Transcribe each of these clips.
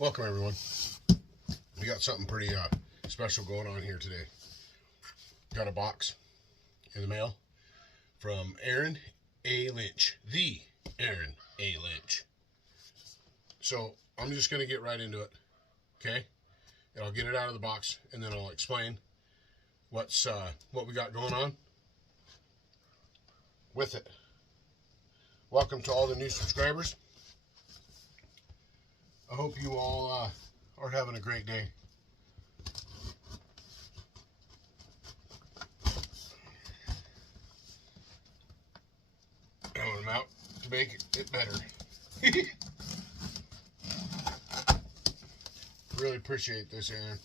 Welcome everyone. We got something pretty special going on here today. Got a box in the mail from Aaron A. Lynch, the Aaron A. Lynch. So I'm just going to get right into it, okay? And I'll get it out of the box and then I'll explain what we got going on with it. Welcome to all the new subscribers. I hope you all are having a great day. Throwing them out to make it better. Really appreciate this, Aaron.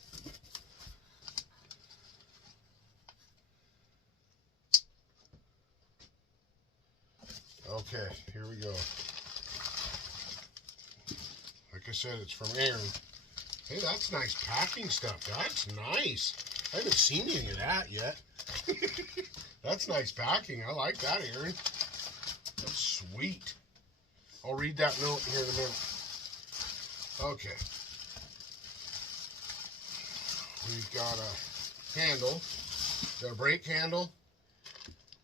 Okay, here we go. Like I said, it's from Aaron. Hey, that's nice packing stuff. That's nice. I haven't seen any of that yet. That's nice packing. I like that, Aaron. That's sweet. I'll read that note here in a minute. Okay. We've got a handle. Got a brake handle.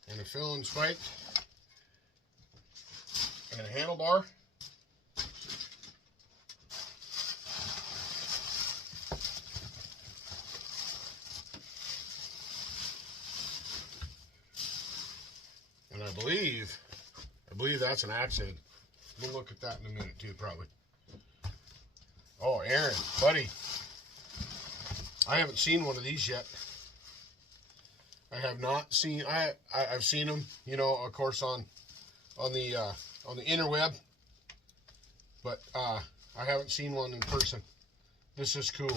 And a fill and spike. And a handlebar. And I believe that's an axe head. We'll look at that in a minute too, probably. Oh, Aaron, buddy. I haven't seen one of these yet. I have not seen. I've seen them, you know, of course, on the interweb, but I haven't seen one in person. This is cool.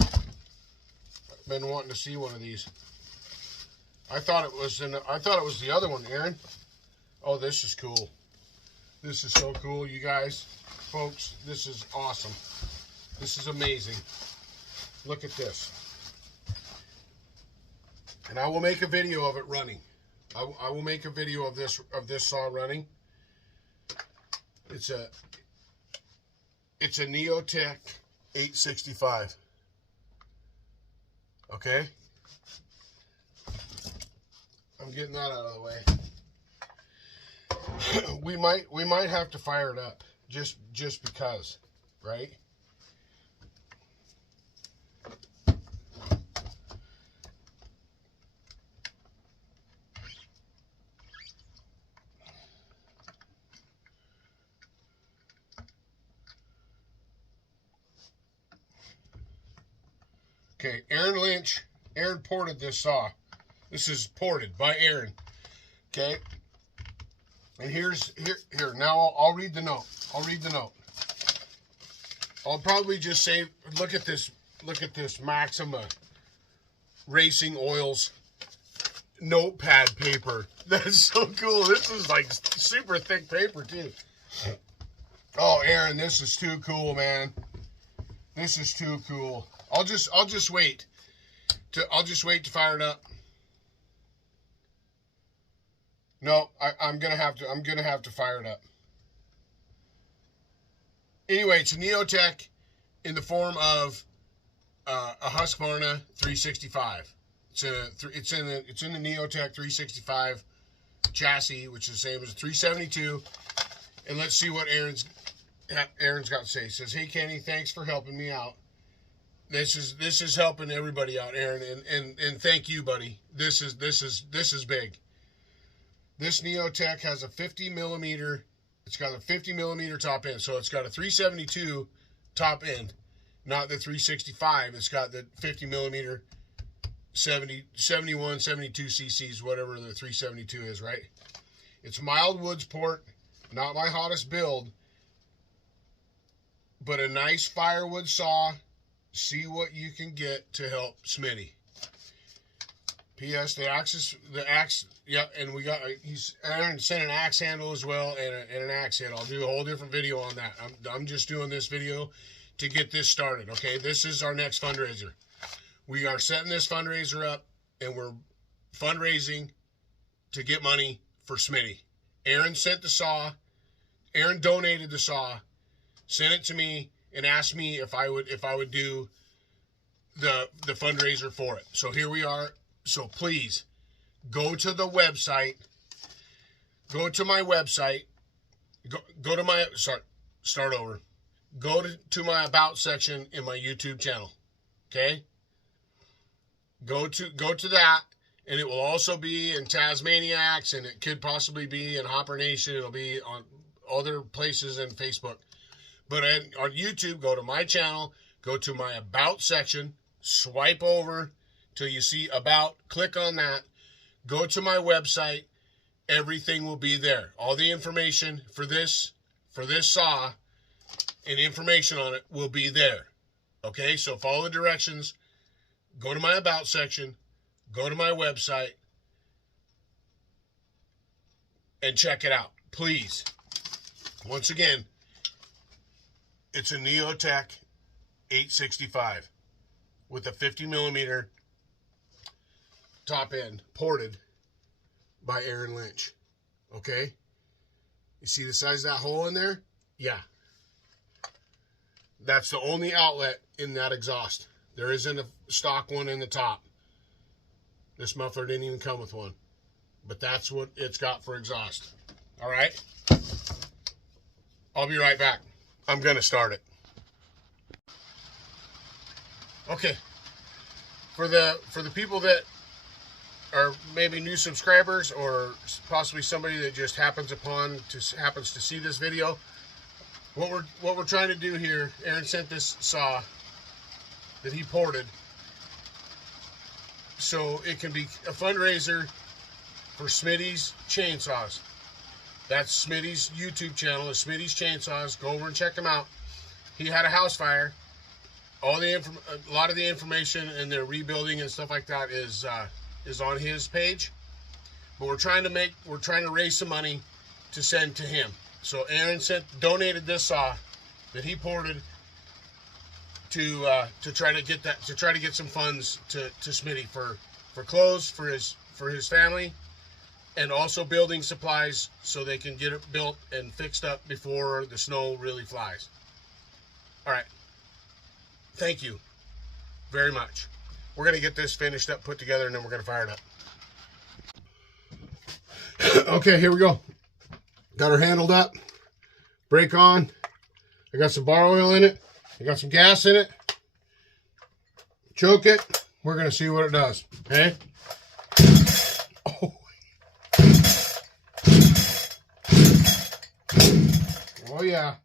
I've been wanting to see one of these. I thought it was the other one, Aaron. Oh, this is cool. This is so cool, you guys, folks. This is awesome. This is amazing. Look at this. And I will make a video of it running. I will make a video of this saw running. It's a Neotech 865. Okay? I'm getting that out of the way. We might have to fire it up just because, right? Okay, Aaron Lynch. Aaron ported this saw. This is ported by Aaron. Okay. And here. Now I'll read the note. I'll read the note. I'll probably just say, look at this Maxima Racing Oils notepad paper. That's so cool. This is like super thick paper too. Oh, Aaron, this is too cool, man. This is too cool. I'll just wait to fire it up. No, I'm gonna have to fire it up. Anyway, it's a Neotech in the form of a Husqvarna 365. It's in the Neotech 365 chassis, which is the same as a 372. And let's see what Aaron's got to say. He says, "Hey Kenny, thanks for helping me out. This is helping everybody out, Aaron, and thank you, buddy. This is big. This Neotech has a 50 millimeter. It's got a 50 millimeter top end, so it's got a 372 top end, not the 365. It's got the 50 millimeter, 71, 72 cc's, whatever the 372 is, right? It's mild woods port, not my hottest build, but a nice firewood saw. See what you can get to help Smitty. P.S. The axe, yeah, and we got, Aaron sent an axe handle as well and an axe head. I'll do a whole different video on that. I'm just doing this video to get this started, okay? This is our next fundraiser. We are setting this fundraiser up, and we're fundraising to get money for Smitty. Aaron sent the saw. Aaron donated the saw, sent it to me, and asked me if I would do the fundraiser for it. So here we are. So please go to the website. Go to my website. Go to my start over. Go to my about section in my YouTube channel. Okay? Go to that, and it will also be in Tasmaniacs, and it could possibly be in Hopper Nation. It'll be on other places in Facebook. But on YouTube, go to my channel, go to my about section, swipe over till you see about, click on that, go to my website, everything will be there. All the information for this saw and information on it will be there. Okay, so follow the directions, go to my about section, go to my website, and check it out, please. Once again, it's a Neotech 865 with a 50 millimeter top end ported by Aaron Lynch. Okay? You see the size of that hole in there? Yeah. That's the only outlet in that exhaust. There isn't a stock one in the top. This muffler didn't even come with one. But that's what it's got for exhaust. All right? I'll be right back. I'm going to start it. Okay. For the people that are maybe new subscribers, or possibly somebody that just happens to see this video, what we're trying to do here, Aaron sent this saw that he ported so it can be a fundraiser for Smitty's Chainsaws. That's Smitty's YouTube channel, is Smitty's Chainsaws. Go over and check him out. He had a house fire. A lot of the information and their rebuilding and stuff like that is on his page. But we're trying to raise some money to send to him. So Aaron donated this saw that he ported to try to get some funds to Smitty for clothes for his family, and also building supplies so they can get it built and fixed up before the snow really flies. All right. Thank you very much. We're going to get this finished up, put together, and then we're going to fire it up. Okay, here we go. Got her handled up. Brake on. I got some bar oil in it. I got some gas in it. Choke it. We're going to see what it does. Okay? Oh yeah.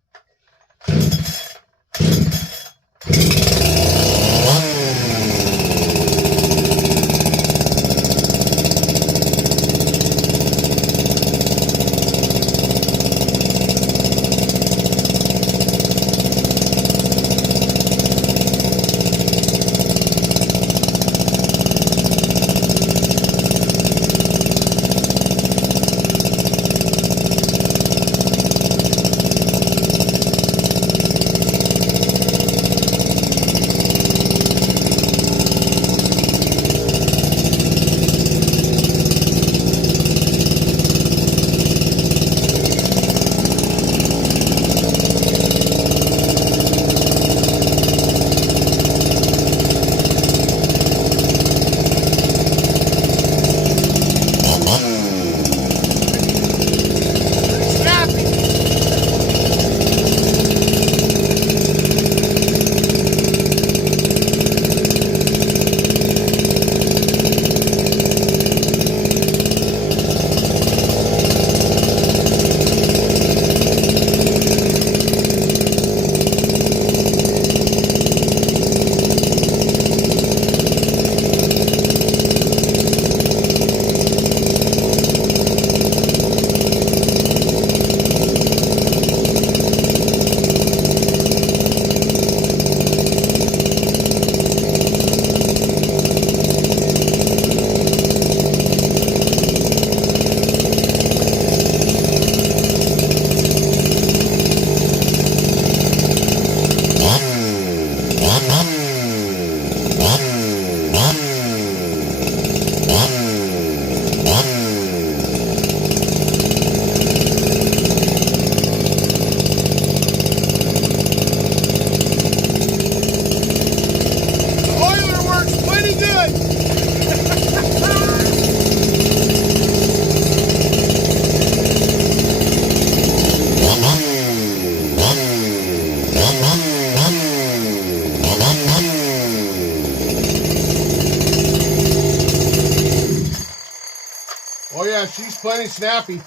works plenty snappy.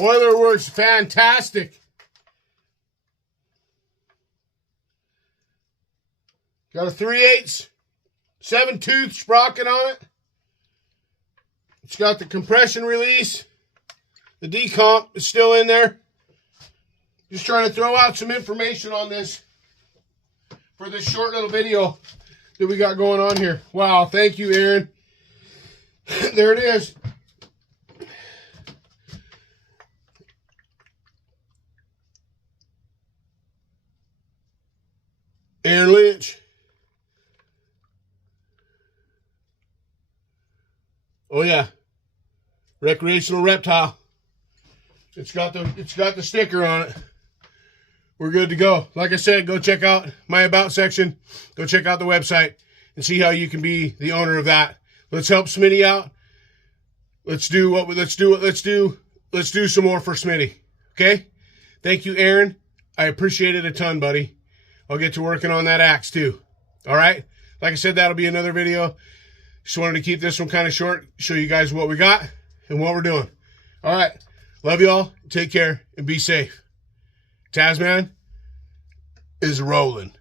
Oiler works fantastic. Got a 3/8 7-tooth sprocket on it. It's got the compression release. The decomp is still in there. Just trying to throw out some information on this for this short little video that we got going on here. Wow, thank you, Aaron. There it is. Aaron Lynch. Oh yeah, recreational reptile. It's got the sticker on it. We're good to go. Like I said, go check out my about section. Go check out the website and see how you can be the owner of that. Let's help Smitty out. Let's do some more for Smitty. Okay? Thank you, Aaron. I appreciate it a ton, buddy. I'll get to working on that axe too. All right? Like I said, that'll be another video. Just wanted to keep this one kind of short, show you guys what we got and what we're doing. All right. Love y'all. Take care and be safe. TazMan is rolling.